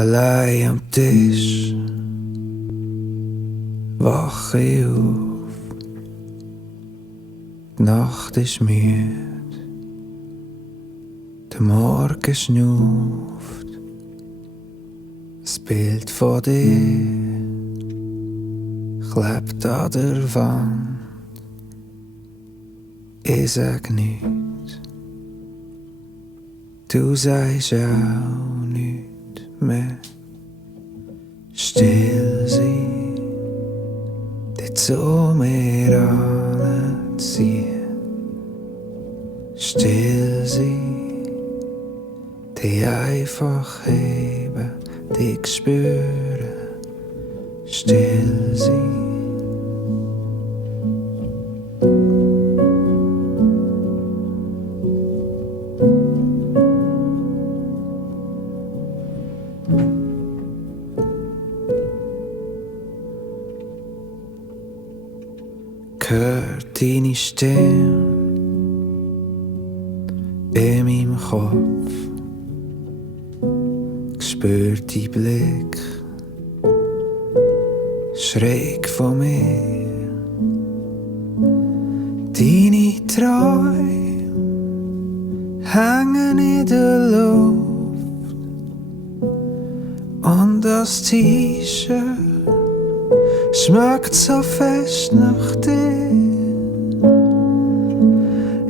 Allein am Tisch wach ich auf. Die Nacht ist müde, der Morgen schnauft. Das Bild von dir klebt an der Wand. Ich sag nichts, du sagst auch nichts mehr. Still sein, dich zu mir anziehen. Still sein, dich einfach heben, dich spüren. Still sein. Hört deine Stimme in meinem Kopf, spürt deinen Blick schräg von mir. Deine Träume hängen in der Luft und das T-Shirt schmeckt so fest nach dir.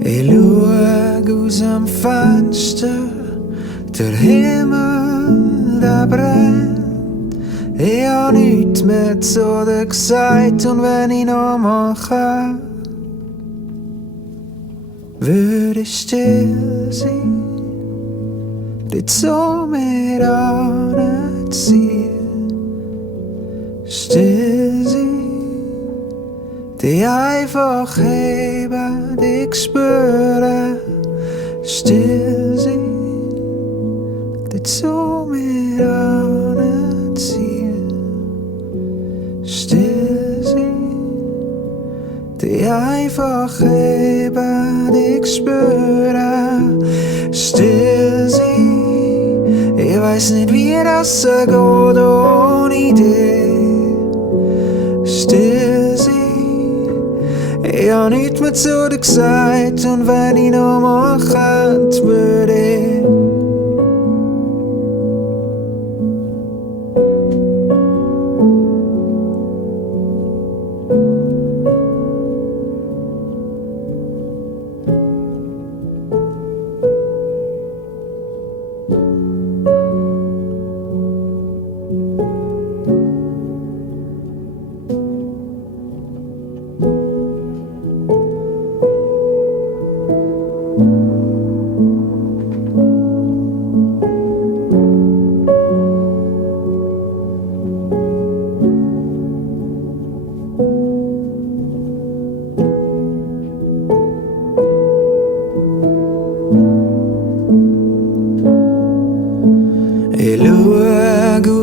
Ich schau aus dem Fenster, der Himmel, der brennt. Ich hab nichts mehr zu dir gesagt und wenn ich noch mal kann, würde ich still sein, dich zu mir anziehen. Still sein, dich einfach heben, dich spüren. Still sein, dich zu mir anziehen. Still sein, dich einfach heben, dich spüren. Still sein, ich weiß nicht wie das geht ohne dich. Still sein, ich hab nichts mehr zu dir gesagt und wenn ich noch mal könnte, würde ich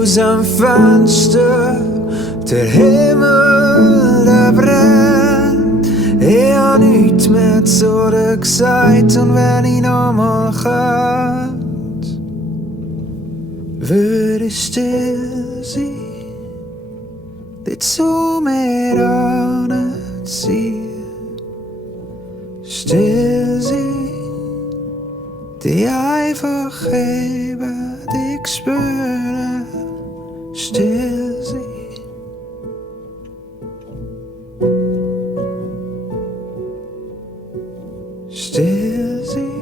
aus am Fenster, der Himmel, der brennt. Ich hab nichts mehr zu dir gesagt und wenn ich noch mal könnte, würde ich still sein, dich zu mir anziehen. Still sein, dich einfach heben, dich spüren. Still sein. Still sein.